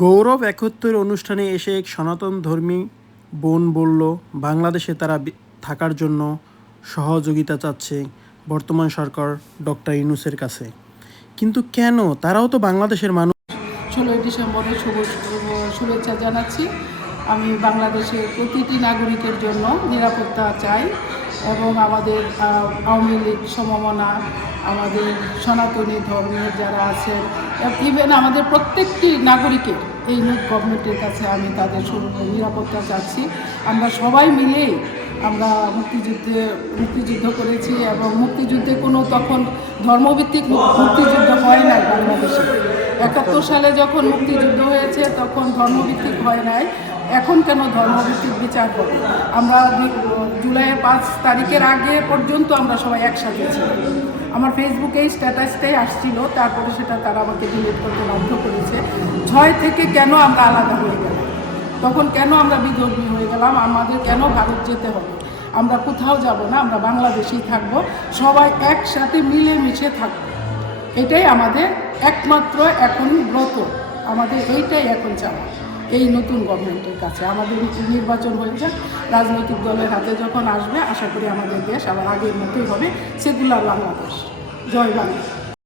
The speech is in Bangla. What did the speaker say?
গৌরব একত্তর অনুষ্ঠানে এসে এক সনাতনধর্মী বোন বলল, বাংলাদেশে তারা থাকার জন্য সহযোগিতা চাচ্ছে বর্তমান সরকার ডক্টর ইউনূসের কাছে। কিন্তু কেন? তারাও তো বাংলাদেশের মানুষ। 16ই ডিসেম্বরের শুভেচ্ছা জানাচ্ছি। আমি বাংলাদেশের প্রতিটি নাগরিকের জন্য নিরাপত্তা চাই এবং আমাদের আওয়ামী লীগ সমমনা, আমাদের সনাতনী ধর্মের যারা আছেন, ইভেন আমাদের প্রত্যেকটি নাগরিকের এই গভর্নমেন্টের কাছে আমি তাদের নিরাপত্তা চাচ্ছি। আমরা সবাই মিলেই আমরা মুক্তিযুদ্ধ করেছি এবং মুক্তিযুদ্ধে কোনো তখন ধর্মভিত্তিক মুক্তিযুদ্ধ হয় নাই বাংলাদেশে। 71 সালে যখন মুক্তিযুদ্ধ হয়েছে তখন ধর্মভিত্তিক হয় নাই। এখন কেন ধর্মভিত্তিক বিচার হবে? আমরা জুলাইয়ের 5 তারিখের আগে পর্যন্ত আমরা সবাই একসাথে ছিলাম। আমার ফেসবুকে এই স্ট্যাটাসটাই আসছিল, তারপরে সেটা তারা আমাকে ডিলিট করতে বাধ্য করেছে। 6 থেকে কেন আমরা আলাদা হয়ে গেলাম? তখন কেন আমরা বিধর্মী হয়ে গেলাম? আমাদের কেন ভারত যেতে হবে? আমরা কোথাও যাব না, আমরা বাংলাদেশেই থাকবো, সবাই একসাথে মিলেমিশে থাকবো। এটাই আমাদের একমাত্র এখন ব্রত, আমাদের এইটাই এখন চাওয়া এই নতুন গভর্নমেন্টের কাছে। আমাদের নির্বাচন হয়ে যাক, রাজনৈতিক দলের হাতে যখন আসবে, আশা করি আমাদের দেশ আবার আগের মতোই হবে, সেকুলার বাংলাদেশ। জয় বাংলা।